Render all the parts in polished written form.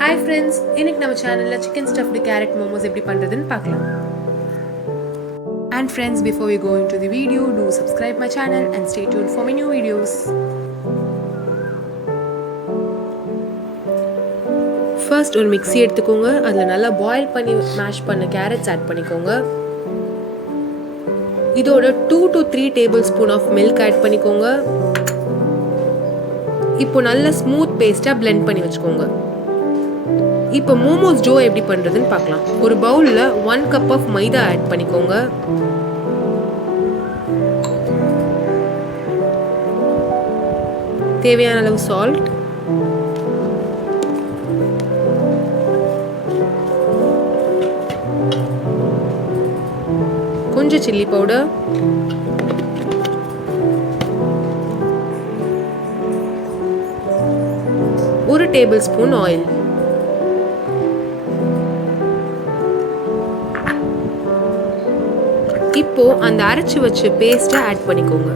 Hi friends, இன்னைக்கு நம்ம சேனல்ல chicken stuffed carrot momos எப்படி பண்றதுன்னு பார்க்கலாம். And friends, before we go into the video, do subscribe my channel and stay tuned for my new videos. First ஒரு mixie எடுத்துக்கோங்க. அதுல நல்லா பாயில் பண்ணி மேஷ் பண்ண carrots ஆட் பண்ணிக்கோங்க. இதோட 2 to 3 tablespoon of milk add பண்ணிக்கோங்க. இப்போ நல்ல ஸ்மூத் பேஸ்டா blend பண்ணி வெச்சுக்கோங்க. இப்போ மோமோஸ் டோ எப்படி பண்றதுன்னு பார்க்கலாம். ஒரு பவுல்ல 1 cup of மைதா ஆட் பண்ணிக்கோங்க. தேவையான அளவு salt, கொஞ்சம் சில்லி பவுடர், ஒரு டேபிள் ஸ்பூன் ஆயில். இப்போ அந்த அரைச்சு வச்ச பேஸ்ட்டை ஆட் பண்ணிக்கோங்க.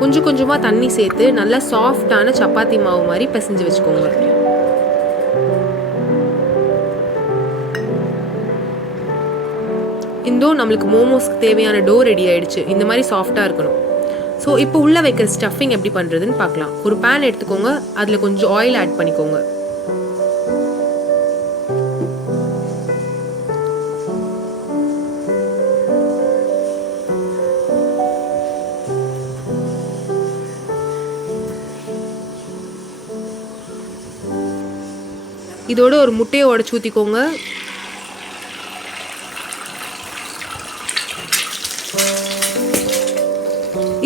கொஞ்சம் கொஞ்சமா தண்ணி சேர்த்து நல்லா சாஃப்டான சப்பாத்தி மாவு மாதிரி பிசைஞ்சு வச்சுக்கோங்க. இந்தோ நம்மளுக்கு மோமோஸ்க்கு தேவையான டோ ரெடி ஆயிடுச்சு. இந்த மாதிரி சாஃப்டா இருக்கணும். ஸோ இப்போ உள்ள வைக்கிற ஸ்டஃபிங் எப்படி பண்றதுன்னு பார்க்கலாம். ஒரு பேன் எடுத்துக்கோங்க. அதுல கொஞ்சம் ஆயில் ஆட் பண்ணிக்கோங்க. இதோட ஒரு முட்டையை உடைச்சு ஊத்திக்கோங்க.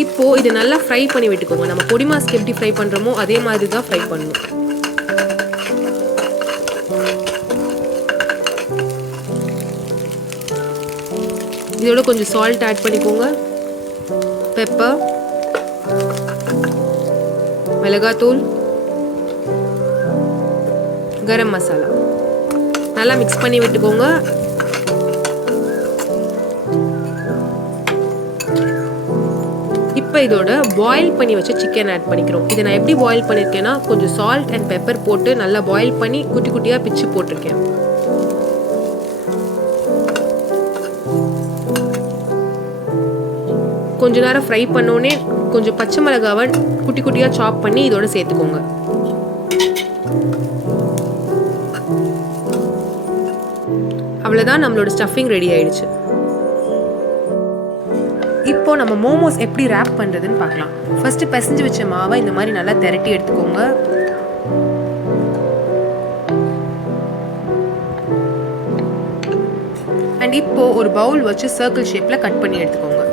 இப்போ இதை நல்லா ஃப்ரை பண்ணி விட்டுக்கோங்க. நம்ம பொடி மாஸ்க்கு எப்படி ஃப்ரை பண்றோமோ அதே மாதிரி தான் ஃப்ரை பண்ணணும். இதோட கொஞ்சம் சால்ட் ஆட் பண்ணிக்கோங்க. பெப்பர், மிளகாத்தூள், கரம் மசாலா நல்லா மிக்ஸ் பண்ணி விட்டுக்கோங்க. இப்போ இதோட பாயில் பண்ணி வச்ச சிக்கன் ஆட் பண்ணிக்கிறோம். இதை நான் எப்படி பாயில் பண்ணியிருக்கேன்னா கொஞ்சம் சால்ட் அண்ட் பெப்பர் போட்டு நல்லா பாயில் பண்ணி குட்டி குட்டியாக பிச்சு போட்டிருக்கேன். கொஞ்ச நேரம் ஃப்ரை பண்ணோன்னே கொஞ்சம் பச்சை மிளகாவை குட்டி குட்டியாக சாப் பண்ணி இதோட சேர்த்துக்கோங்க. அவ்வளோதான், நம்மளோட ஸ்டஃபிங் ரெடி ஆயிடுச்சு. இப்போ நம்ம மோமோஸ் எப்படி ரேப் பண்றதுன்னு பார்க்கலாம். ஃபர்ஸ்ட் பிசைஞ்சு வச்ச மாவை இந்த மாதிரி நல்லா திரட்டி எடுத்துக்கோங்க. அண்ட் இப்போ ஒரு பவுல் வச்சு சர்க்கிள் ஷேப்ல கட் பண்ணி எடுத்துக்கோங்க.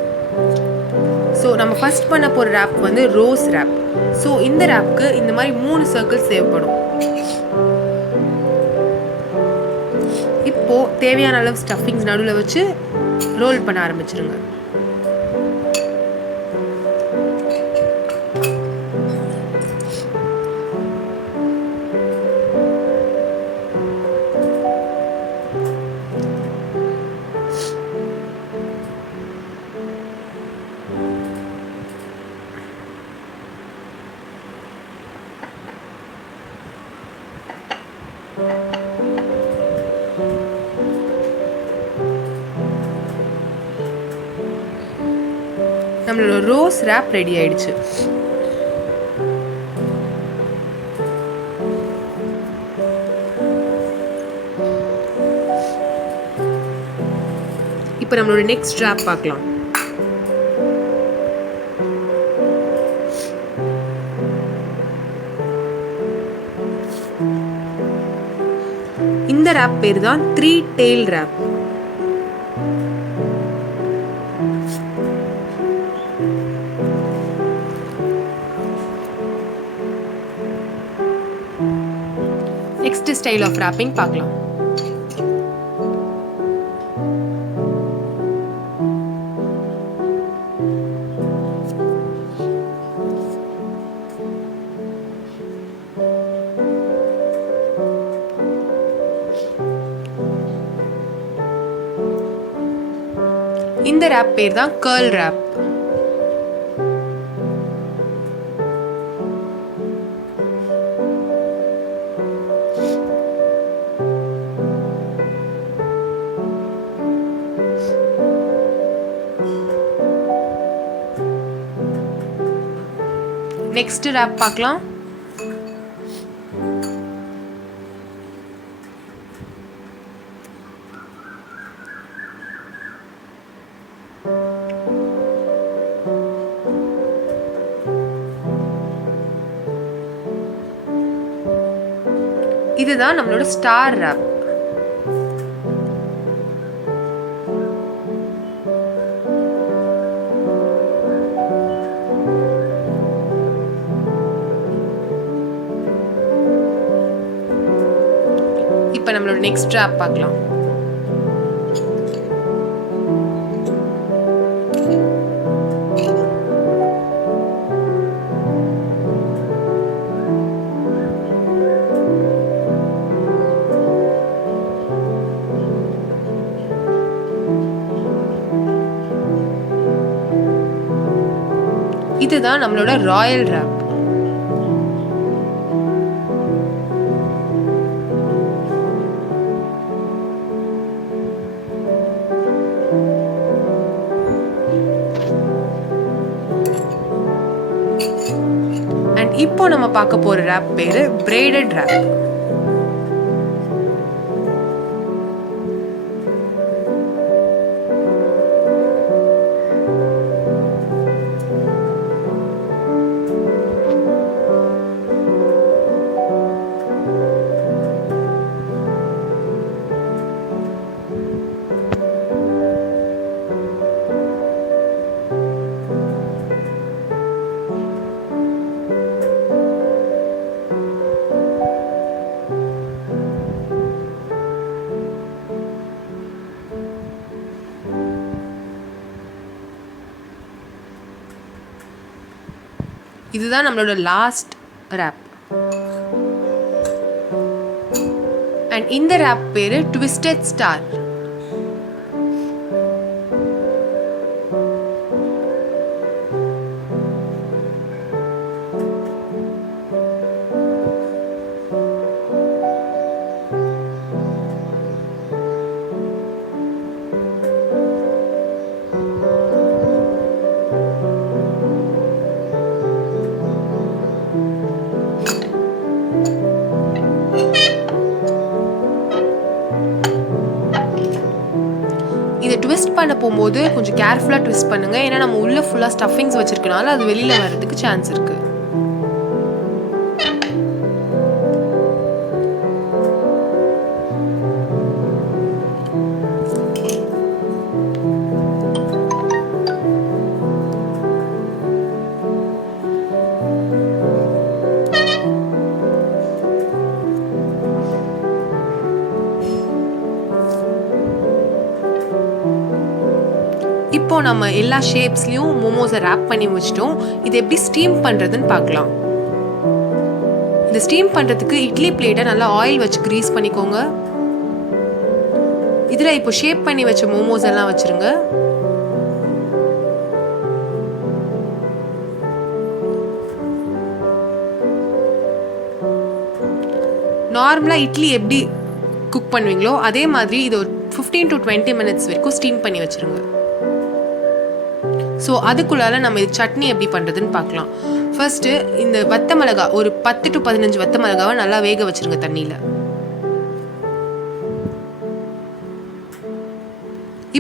ஸோ நம்ம ஃபர்ஸ்ட் பண்ண போற ரேப் வந்து ரோஸ் ரேப். ஸோ இந்த ரேப்க்கு இந்த மாதிரி 3 சர்க்கிள்ஸ் தேவைப்படும். இப்போ தேவையான அளவு ஸ்டஃபிங்ஸ் நடுவில் வச்சு ரோல் பண்ண ஆரம்பிச்சிருங்க. நம்மளோட ரோஸ் ரேப் ரெடி ஆயிடுச்சு. இப்போ நம்மளோட நெக்ஸ்ட் ரேப் பார்க்கலாம். இந்த ரேப் பேர் தான் 3 tail wrap. Next style of wrapping பார்க்கலாம். இந்த ரேப் பேர் தான் கர்ல் ரேப். நெக்ஸ்ட் wrap பார்க்கலாம். இதுதான் நம்மளோட ஸ்டார் wrap. இப்போ நம்மளோட நெக்ஸ்ட் wrap பார்க்கலாம். இதுதான் நம்மளோட ராயல் wrap. and இப்போ நம்ம பார்க்க போற wrap பேரு braided wrap. இதுதான் நம்மளோட லாஸ்ட் wrap. and இந்த wrap பேரு twisted star. இதை ட்விஸ்ட் பண்ண போகும்போது கொஞ்சம் கேர்ஃபுல்லாக ட்விஸ்ட் பண்ணுங்க. ஏன்னா நம்ம உள்ள ஃபுல்லாக ஸ்டஃபிங்ஸ் வச்சிருக்கனால அது வெளியில் வர்றதுக்கு சான்ஸ் இருக்கு. இப்போ நம்ம எல்லா ஷேப்ஸ்லயும் மோமோஸை ரேப் பண்ணி வச்சிட்டோம். இது எப்படி ஸ்டீம் பண்றதுன்னு பார்க்கலாம். இந்த ஸ்டீம் பண்றதுக்கு இட்லி பிளேட்டை நல்லா ஆயில் வச்சு கிரீஸ் பண்ணிக்கோங்க. இதுல இப்போ ஷேப் பண்ணி வச்ச மோமோஸ் எல்லாம் வச்சிருங்க. நார்மலா இட்லி எப்படி குக் பண்ணுவீங்களோ அதே மாதிரி இது 15 to 20 minutes வரைக்கும் ஸ்டீம் பண்ணி வச்சிருங்க. ஸோ அதுக்குள்ளால நம்ம இது சட்னி எப்படி பண்ணுறதுன்னு பார்க்கலாம். ஃபர்ஸ்ட்டு இந்த வத்த மிளகா ஒரு 10 to 15 வத்த மிளகாவை நல்லா வேக வச்சுருங்க தண்ணியில்.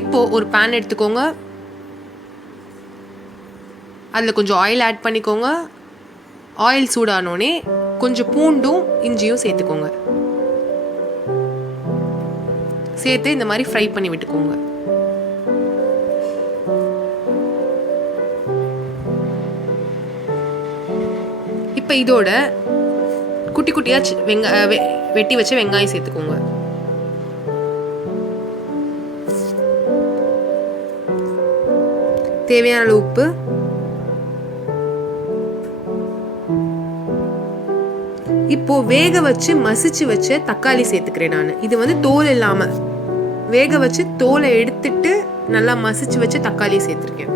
இப்போ ஒரு பேன் எடுத்துக்கோங்க. அதில் கொஞ்சம் ஆயில் ஆட் பண்ணிக்கோங்க. ஆயில் சூடானோடனே கொஞ்சம் பூண்டும் இஞ்சியும் சேர்த்துக்கோங்க. சேர்த்து இந்த மாதிரி ஃப்ரை பண்ணி விட்டுக்கோங்க. இப்போ இதோட குட்டி குட்டியாக வெட்டி வச்ச வெங்காயம் சேர்த்துக்கோங்க. தேவையான அளவு உப்பு, இப்போ வேக வச்சு மசிச்சு வச்ச தக்காளி சேர்த்துக்கிறேன் நான். இது வந்து தோல் இல்லாம வேக வச்சு தோலை எடுத்துட்டு நல்லா மசிச்சு வச்ச தக்காளி சேர்த்துருக்கேன்.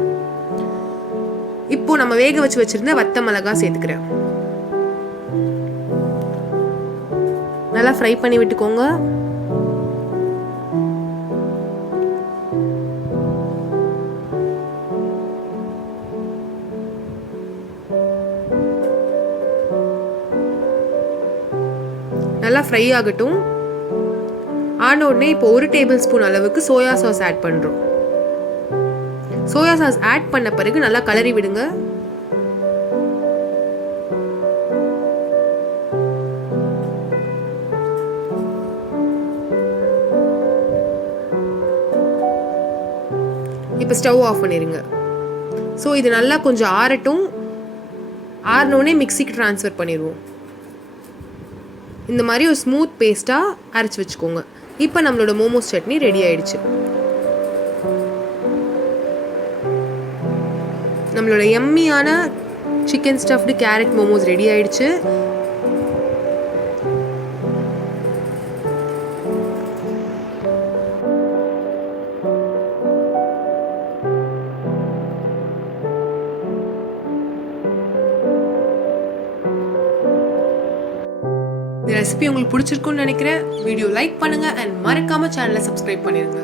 இப்போ நம்ம வேக வச்சு வச்சிருந்த வத்த மிளகா சேர்த்துக்கிறேன். நல்லா ஃப்ரை பண்ணி விட்டுக்கோங்க. நல்லா ஃப்ரை ஆகட்டும். ஆன உடனே இப்போ 1 டேபிள் ஸ்பூன் அளவுக்கு சோயா சாஸ் ஆட் பண்ணுறோம். சோயா சாஸ் ஆட் பண்ண பிறகு நல்லா கலரி விடுங்க. இப்போ ஸ்டவ் ஆஃப் பண்ணிடுங்க. ஸோ இது நல்லா கொஞ்சம் ஆறட்டும். ஆறினோடனே மிக்சிக்கு ட்ரான்ஸ்ஃபர் பண்ணிடுவோம். இந்த மாதிரி ஒரு ஸ்மூத் பேஸ்ட்டாக அரைச்சி வச்சுக்கோங்க. இப்போ நம்மளோட மோமோஸ் சட்னி ரெடி ஆயிடுச்சு. நம்மளோட எம்மியான chicken stuffed carrot momos ready ஆயிடுச்சு. இந்த ரெசிபி உங்களுக்கு பிடிச்சிருக்குன்னு நினைக்கிறேன். வீடியோ லைக் பண்ணுங்க அண்ட் மறக்காம சேனலை சப்ஸ்கிரைப் பண்ணிருங்க.